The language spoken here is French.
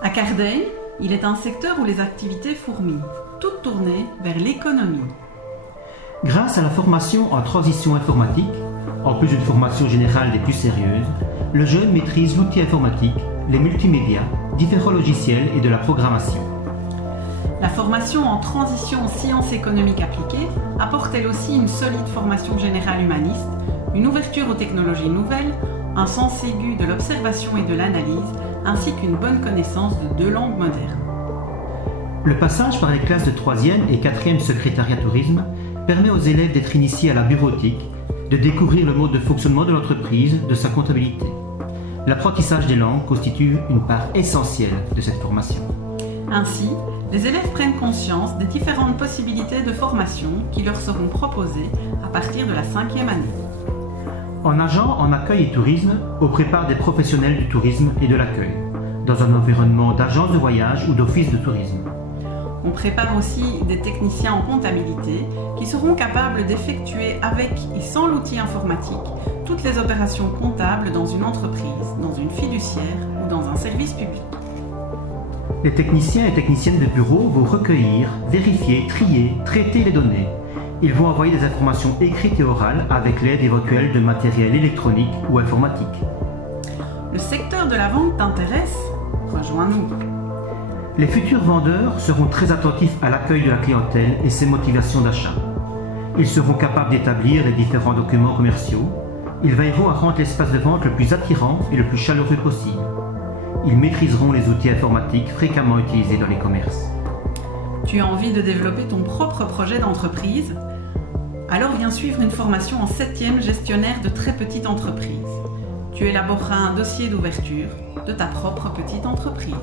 À Cardaigne, il est un secteur où les activités fourmillent, toutes tournées vers l'économie. Grâce à la formation en transition informatique, en plus d'une formation générale des plus sérieuses, le jeune maîtrise l'outil informatique, les multimédias, différents logiciels et de la programmation. La formation en transition sciences économiques appliquées apporte elle aussi une solide formation générale humaniste, une ouverture aux technologies nouvelles, un sens aigu de l'observation et de l'analyse, ainsi qu'une bonne connaissance de 2 langues modernes. Le passage par les classes de 3e et 4e secrétariat tourisme permet aux élèves d'être initiés à la bureautique, de découvrir le mode de fonctionnement de l'entreprise, de sa comptabilité. L'apprentissage des langues constitue une part essentielle de cette formation. Ainsi, les élèves prennent conscience des différentes possibilités de formation qui leur seront proposées à partir de la 5e année. En agent en accueil et tourisme, on prépare des professionnels du tourisme et de l'accueil, dans un environnement d'agence de voyage ou d'office de tourisme. On prépare aussi des techniciens en comptabilité qui seront capables d'effectuer avec et sans l'outil informatique toutes les opérations comptables dans une entreprise, dans une fiduciaire ou dans un service public. Les techniciens et techniciennes de bureau vont recueillir, vérifier, trier, traiter les données. Ils vont envoyer des informations écrites et orales avec l'aide éventuelle de matériel électronique ou informatique. Le secteur de la vente t'intéresse ? Rejoins-nous. Les futurs vendeurs seront très attentifs à l'accueil de la clientèle et ses motivations d'achat. Ils seront capables d'établir les différents documents commerciaux. Ils veilleront à rendre l'espace de vente le plus attirant et le plus chaleureux possible. Ils maîtriseront les outils informatiques fréquemment utilisés dans les commerces. Tu as envie de développer ton propre projet d'entreprise ? Alors viens suivre une formation en 7e gestionnaire de très petite entreprise. Tu élaboreras un dossier d'ouverture de ta propre petite entreprise.